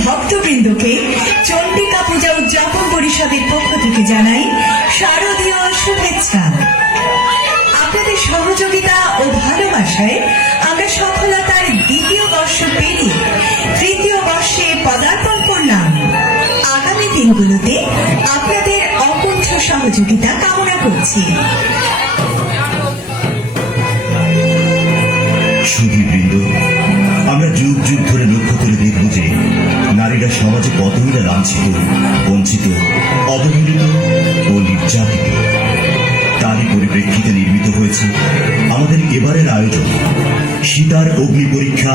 ভক্তবৃন্দকে চন্ডিকা পূজা উদযাপন পরিষদের পক্ষ থেকে জানাই শারদীয় শুভেচ্ছা। আপনাদের সহযোগিতা ও ভালোবাসায় আমরা সফলতার দ্বিতীয় বর্ষ পেরিয়ে তৃতীয় বর্ষে পদার্পণ করলাম। আগামী দিনগুলোতে আপনাদের অকুণ্ঠ সহযোগিতা কামনা করছি। সুধীবৃন্দ, আমরা যুগ যুগ ধরে লক্ষ্য করে দেখব যে নারীরা সমাজে কতই না লাঞ্ছিত, বঞ্চিত, অবহেলিত ও নির্যাতিত। তারই পরিপ্রেক্ষিতে নির্মিত হয়েছে আমাদের এবারের আয়োজন সীতার অগ্নি পরীক্ষা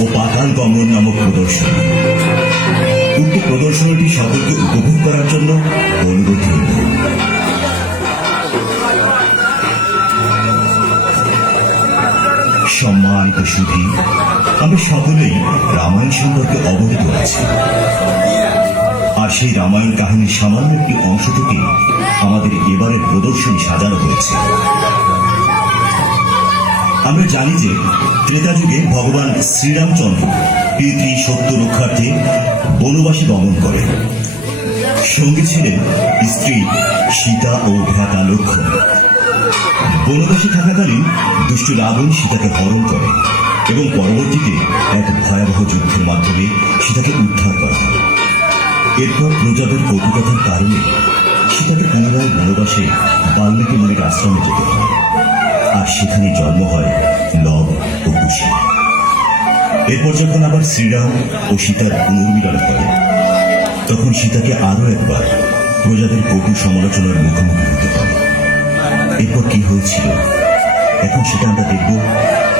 ও পাতাল গমন নামক প্রদর্শনী। উক্ত প্রদর্শনীটি সকলকে উপভোগ করার জন্য অনুরোধ রইল। সম্মানিত সুধী, আমরা সকলেই রামায়ণ সম্পর্কে অবগত আছি, আর সেই রামায়ণ কাহিনীর সামান্য একটি অংশ থেকে আমাদের এবারের প্রদর্শনী সাজানো হয়েছে। আমরা জানি যে ত্রেতা যুগে ভগবান শ্রীরামচন্দ্র পিতৃ সত্য রক্ষার্থে বনবাসে গমন করেন। সঙ্গে ছিলেন স্ত্রী সীতা ও ভ্রাতা লক্ষ্মণ। বনবাসে থাকাকালীন দুষ্ট রাবণ সীতাকে হরণ করে এবং পরবর্তীতে এক ভয়াবহ যুদ্ধের মাধ্যমে সীতাকে উদ্ধার করা হয়। এরপর প্রজাদের কটুকথার কারণে সীতাকে পুনরায় বনবাসে বাল্মীকি মুনির আশ্রমে যেতে হয়, আর সেখানে জন্ম হয় লব ও কুশী। এরপর যখন আবার শ্রীরাম ও সীতার পুনর্মিলন হয়, তখন সীতাকে আরো একবার প্রজাদের কটু সমালোচনার মুখোমুখি হতে হয়। এরপর কি হয়েছিল, এখন সেটা আমরা দেখব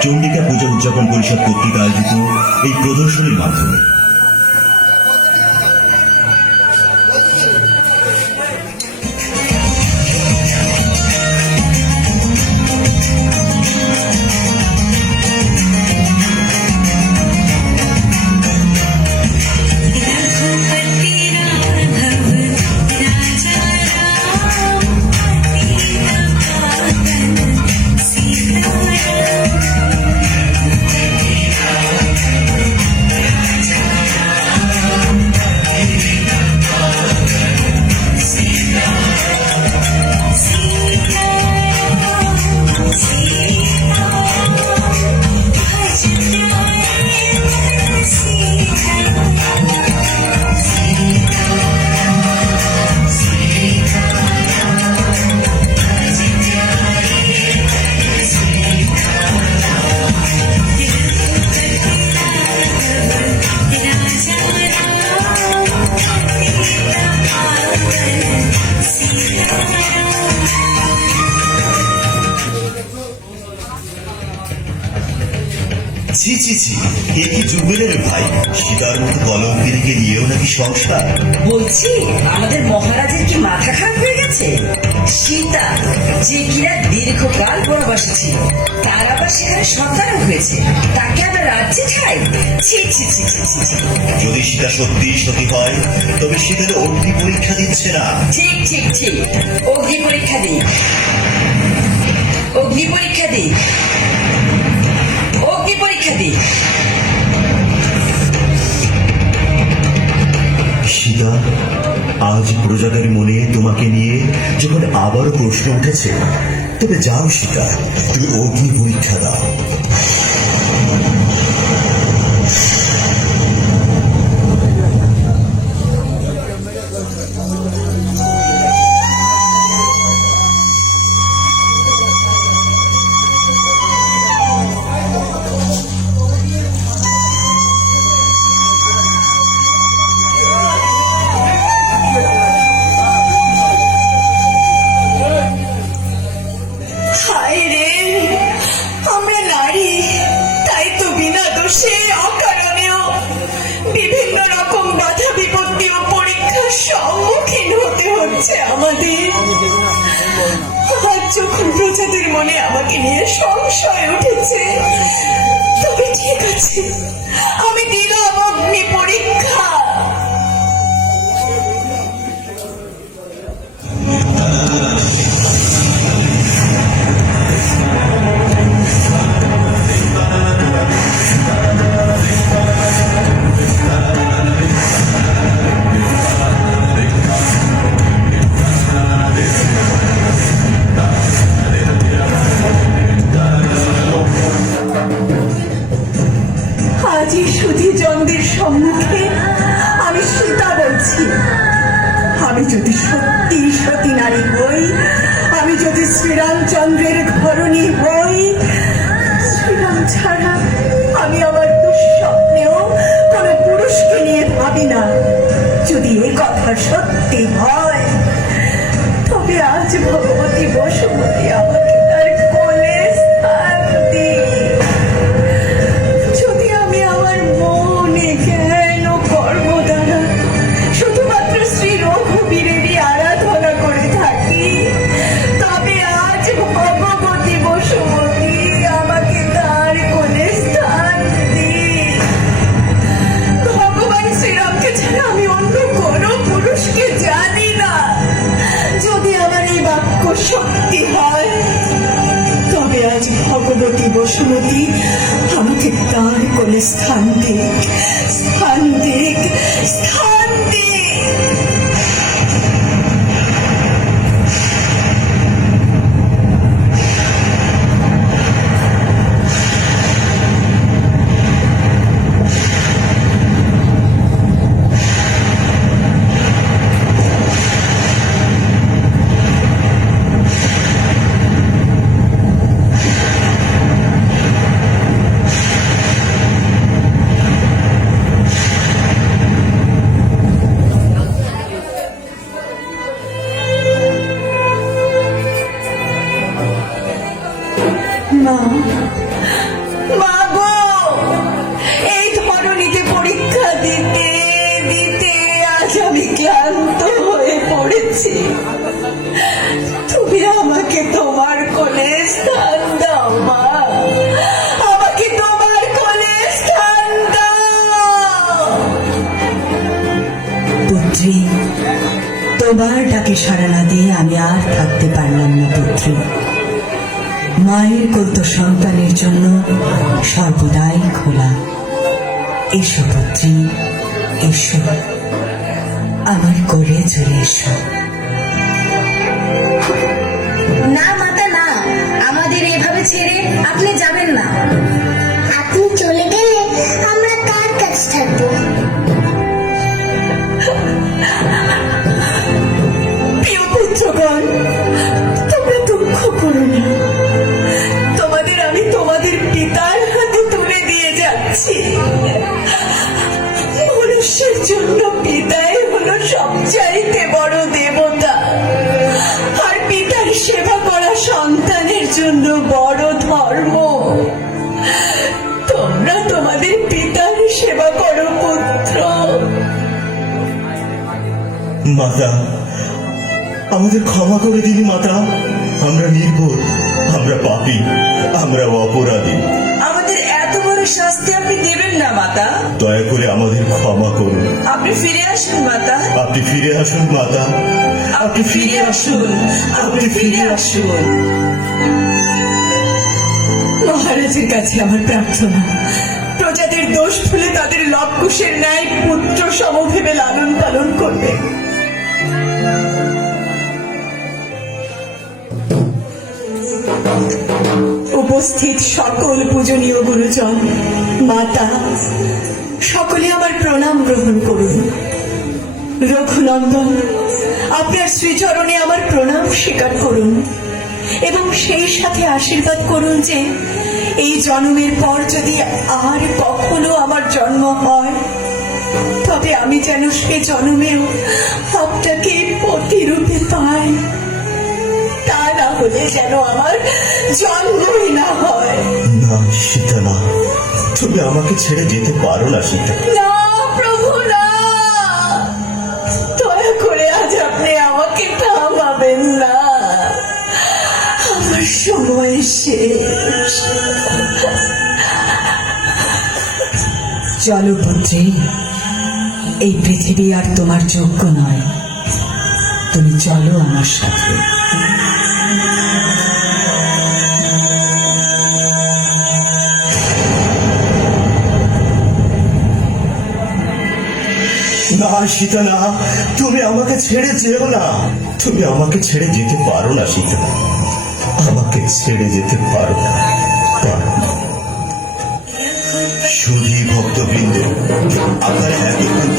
চন্ডিকা পূজা উদযাপন পরিষদ কর্তৃক আয়োজিত এই প্রদর্শনীর মাধ্যমে। জি জি জি, এ কি যুগলের ভাই? সীতার মতো কলঙ্কিনীকে নিয়েও নাকি সংসার? বলছি, আমাদের মহারাজের কি মাথা খারাপ হয়ে গেছে? সীতা যে কিনা দীর্ঘকাল বনবাসী ছিল, তার আবার সেখানে সন্তানও হয়েছে, তাকে আবার রাজ্যে ঠাই? ছি ছি ছি ছি ছি ছি। যদি সীতা সত্যি সতী হয়, তবে সেখানে অগ্নি পরীক্ষা দিচ্ছে না। ঠিক ঠিক ঠিক, অগ্নি পরীক্ষা দিই, অগ্নি পরীক্ষা দিই, অগ্নি পরীক্ষা দিই। সীতা, আজ প্রজাদের মনে তোমাকে নিয়ে যখন আবারও প্রশ্ন উঠেছে, তবে যাও সীতা, তুমি অগ্নি পরীক্ষা দাও। যখন প্রজাদের মনে আমাকে নিয়ে সংশয় উঠেছে, তবে ঠিক আছে, আমি দিলাম অগ্নি পরীক্ষা। আমি যদি সত্যি সতী নারী হই, আমি যদি শ্রীরামচন্দ্রের ঘরণী হই, শ্রীরাম ছাড়া আমি আমার দুঃস্বপ্নেও কোনো পুরুষকে নিয়ে ভাবি না। যদি এ কথা সত্যি হয়, তবে আজ ভগবতী বসুমতী আমাকে তার কোলে স্থান দিক। যদি আমি আমার মনে জ্ঞান ও কর্ম দ্বারা শুধুমাত্র শ্রী রঘুবীরেরই আরাধনা করে থাকি, তবে আজ ভগবতী বসুমতী আমাকে তার কোলে স্থান দিক। ভগবান শ্রীরামকে ছাড়া আমি অন্য কোনো পুরুষকে জানি না। যদি আমার এই বাক্য সত্যি হয়, তবে আজ ভগবতী বসুমতী আমাকে তার কোলে স্থান দিক, স্থান দিক, স্থান দিক। মা, মা গো, এই ধরনীতে পরীক্ষা দিতে দিতে আজ আমি ক্লান্ত হয়ে পড়েছি। তুমি আমাকে তোমার কোলে স্থান দাও মা, আমাকে তোমার কোলে স্থান দাও। পুত্রী, তোমার ডাকে সাড়া না দিয়ে আমি আর থাকতে পারলাম না পুত্রী। মায়ের কৌত সন্তানের জন্য সর্বদাই খোলা। এসো পুত্রী, এসো, আমার কোলে চলে এসো। না মাতা না, আমাদের এভাবে ছেড়ে আপনি যাবেন না। আপনি চলে গেলে আমরা কার কাছে থাকবো? প্রিয় পুত্রগণ, তোমরা দুঃখ করো না। তোমাদের আমি তোমাদের পিতার হাতে তুলে দিয়ে যাচ্ছি। মনুষ্যের জন্য পিতাই হলো সবচাইতে বড় দেবতা, আর পিতার সেবা করা সন্তানের জন্য বড় ধর্ম। তোমরা তোমাদের পিতার সেবা করো পুত্র। মাতা, আমাদের ক্ষমা করে দিন মাতা। আমরা নির্বোধ, আমরা পাপী, আমরা অপরাধী। আমাদের এত বড় শাস্তি আপনি দেবেন না মাতা। দয়া করে আমাদের ক্ষমা করুন। আপনি ফিরে আসুন মাতা, আপনি ফিরে আসুন মাতা, আপনি ফিরে আসুন, আপনি ফিরে আসুন। মহারাজের কাছে আমার প্রার্থনা, প্রজাদের দোষ ভুলে তাদের লবকুশের ন্যায় পুত্র সমভেবে লালন পালন করবে। উপস্থিত সকল পূজনীয় গুরুজন, মাতা, সকলে আমার প্রণাম গ্রহণ করুন। রঘুনন্দন, আপনার শ্রীচরণে আমার প্রণাম স্বীকার করুন এবং সেই সাথে আশীর্বাদ করুন যে এই জন্মের পর যদি আর কখনো আমার জন্ম হয়, তবে আমি যেন সে জন্মেও আপনাকে পতিরূপে পাই। তা না হলে যেন আমার জন্মই না হয়। না সীতা, না, তুমি আমাকে ছেড়ে যেতে পারো না সীতা। না প্রভু, না, দয়া করে আজ আপনি আমাকে থামাবেন না। আমার সময় শেষ। চলো পুত্রী, এই পৃথিবী আর তোমার যোগ্য নয়। তুমি চলো আমার সাথে। না সীতা, না, তুমি আমাকে ছেড়ে যেও না। তুমি আমাকে ছেড়ে যেতে পারো না সীতা, আমাকে ছেড়ে যেতে পারো না। সুধী ভক্তবৃন্দ, আপনারা এতক্ষণ